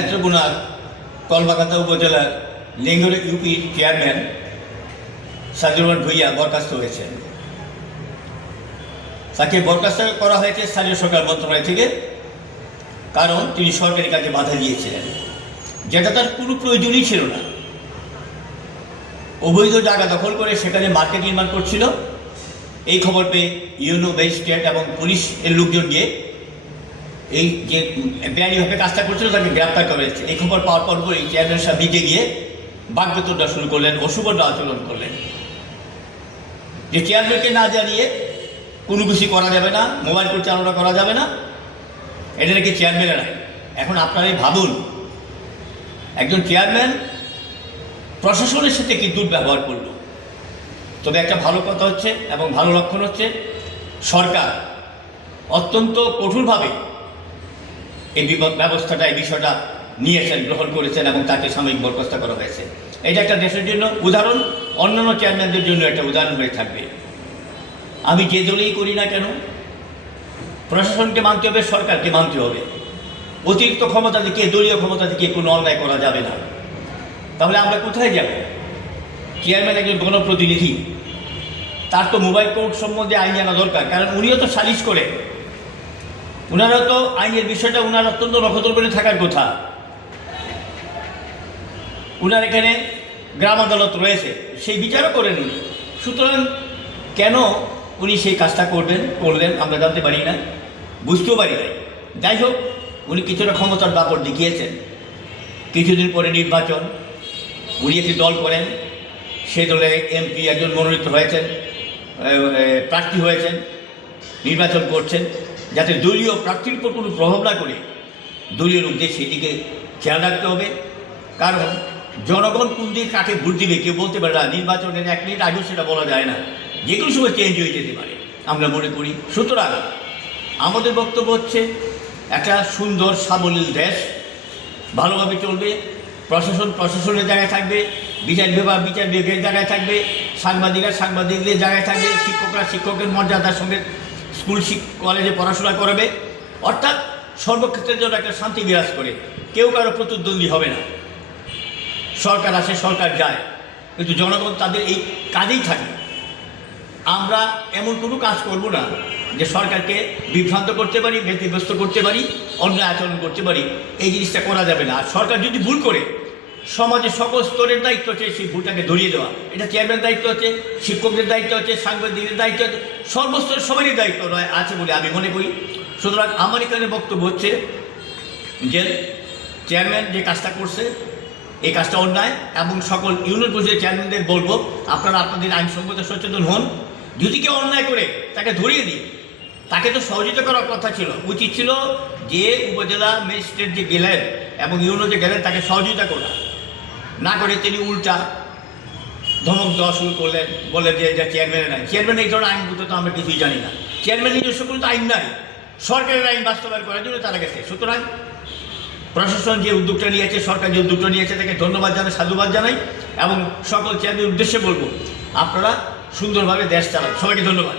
নেত্রকোনার কলবাগাতা উপজেলার লিঙ্গরে ইউপির চেয়ারম্যান সাজির রহমান ভূঁইয়া বরখাস্ত হয়েছেন। তাকে বরখাস্ত করা হয়েছে স্থানীয় সরকার মন্ত্রণালয় থেকে, কারণ তিনি সরকারি কাজে বাধা দিয়েছিলেন, যেটা তার কোনো প্রয়োজনই ছিল না। অবৈধ জায়গা দখল করে সেখানে মার্কেট নির্মাণ করছিল। এই খবর পেয়ে ইউনো ম্যাজিস্ট্রেট এবং পুলিশের লোকজন গিয়ে এই যে বেআইনিভাবে কাজটা করছিল তাকে গ্রেপ্তার করেছে। এই খবর পাওয়ার পর এই চেয়ারম্যান সাহেব নিজে গিয়ে বাকবিতণ্ডা শুরু করলেন, অশুভণ্য আচরণ করলেন যে চেয়ারম্যানকে না জানিয়ে কোনো কিছু করা যাবে না, মোবাইল পরিচালনা করা যাবে না, এটা নাকি চেয়ারম্যানের আইন। এখন আপনারাই ভাবুন, একজন চেয়ারম্যান প্রশাসনের সাথে কি দুর্ব্যবহার করল। তবে একটা ভালো কথা হচ্ছে এবং ভালো লক্ষণ হচ্ছে, সরকার অত্যন্ত কঠোরভাবে এই ব্যবস্থাটা, এই বিষয়টা নিয়েছেন, গ্রহণ করেছেন এবং তাকে সাময়িক বরখাস্ত করা হয়েছে। এটা একটা দেশের জন্য উদাহরণ, অন্যান্য চেয়ারম্যানদের জন্য একটা উদাহরণ হয়ে থাকবে। আমি যে দলেই করি না কেন, প্রশাসনকে মানতে হবে, সরকারকে মানতে হবে। অতিরিক্ত ক্ষমতা থেকে, দলীয় ক্ষমতা থেকে কোনো অন্যায় করা যাবে না। তাহলে আমরা কোথায় যাব? চেয়ারম্যান একজন গণপ্রতিনিধি, তার তো মোবাইল কোর্ট সম্বন্ধে আইন জানা দরকার, কারণ উনিও তো সালিশ করে, ওনারা তো আইনের বিষয়টা ওনার অত্যন্ত নখদর করে থাকার কথা। ওনার এখানে গ্রাম আদালত রয়েছে, সেই বিচারও করেন উনি। সুতরাং কেন উনি সেই কাজটা করলেন আমরা জানতে পারি না, বুঝতেও পারি নাই। যাই হোক, উনি কিছুটা ক্ষমতার দাপট দেখিয়েছেন। কিছুদিন পরে নির্বাচন, উনি একটি দল করেন, সে দলে এমপি একজন মনোনীত হয়েছেন, প্রার্থী হয়েছেন, নির্বাচন করছেন, যাতে দলীয় প্রার্থীর উপর কোনো প্রভাব না করে দলীয় লোকদের সেদিকে খেয়াল রাখতে হবে। কারণ জনগণ কোন দিকে কাকে ভোট দিবে কেউ বলতে পারে না। নির্বাচনের 1 মিনিট আগেও সেটা বলা যায় না, যে কোনো সময় চেঞ্জ হয়ে যেতে পারে আমরা মনে করি। সুতরাং আমাদের বক্তব্য হচ্ছে, একটা সুন্দর সাবলীল দেশ ভালোভাবে চলবে, প্রশাসন প্রশাসনের জায়গায় থাকবে, বিচার বিভাগ বিচার বিভাগের জায়গায় থাকবে, সাংবাদিকরা সাংবাদিকদের জায়গায় থাকবে, শিক্ষকরা শিক্ষকের মর্যাদার সঙ্গে স্কুল কলেজে পড়াশোনা করবে। অর্থাৎ সর্বক্ষেত্রের জন্য একটা শান্তি বিরাজ করে, কেউ কারো প্রতিদ্বন্দ্বী হবে না। সরকার আসে, সরকার যায়, কিন্তু জনগণ তাদের এই কাজেই থাকে। আমরা এমন কোনো কাজ করব না যে সরকারকে বিভ্রান্ত করতে পারি, ব্যতিব্যস্ত করতে পারি, অন্যায় আচরণ করতে পারি। এই জিনিসটা করা যাবে না। আর সরকার যদি ভুল করে, সমাজের সকল স্তরের দায়িত্ব হচ্ছে সেই ভুলটাকে ধরিয়ে দেওয়া। এটা চেয়ারম্যানের দায়িত্ব হচ্ছে, শিক্ষকদের দায়িত্ব হচ্ছে, সাংবাদিকদের দায়িত্ব হচ্ছে, সর্বস্তরের সবারই দায়িত্ব আছে বলে আমি মনে করি। সুতরাং আমার এখানে বক্তব্য হচ্ছে যে চেয়ারম্যান যে কাজটা করছে এই কাজটা অন্যায়, এবং সকল ইউনিয়ন পরিষদের চেয়ারম্যানদের বলবো, আপনারা আপনাদের আইনসঙ্গত সচেতন হন। যদি কেউ অন্যায় করে তাকে ধরিয়ে দিন। তাকে তো সহযোগিতা করার কথা ছিল, উচিত ছিল যে উপজেলা ম্যাজিস্ট্রেট যে গেলেন এবং ইউনো যে গেলেন তাকে সহযোগিতা করা, না করে তিনি উল্টা ধমক দেওয়া শুরু করলেন, বলে যে এটা চেয়ারম্যানের আইন। চেয়ারম্যান এই ধরনের আইনগুলো তো আমরা কিছুই জানি না। চেয়ারম্যান নিজস্ব কোনো তো আইন নাই, সরকারের আইন বাস্তবায়ন করার জন্য তারা গেছে। সুতরাং প্রশাসন যে উদ্যোগটা নিয়েছে, সরকার যে উদ্যোগটা নিয়েছে, তাকে ধন্যবাদ জানাই, সাধুবাদ জানাই, এবং সকল চেয়ারম্যানের উদ্দেশ্যে বলবো, আপনারা সুন্দরভাবে দেশ চালান। সবাইকে ধন্যবাদ।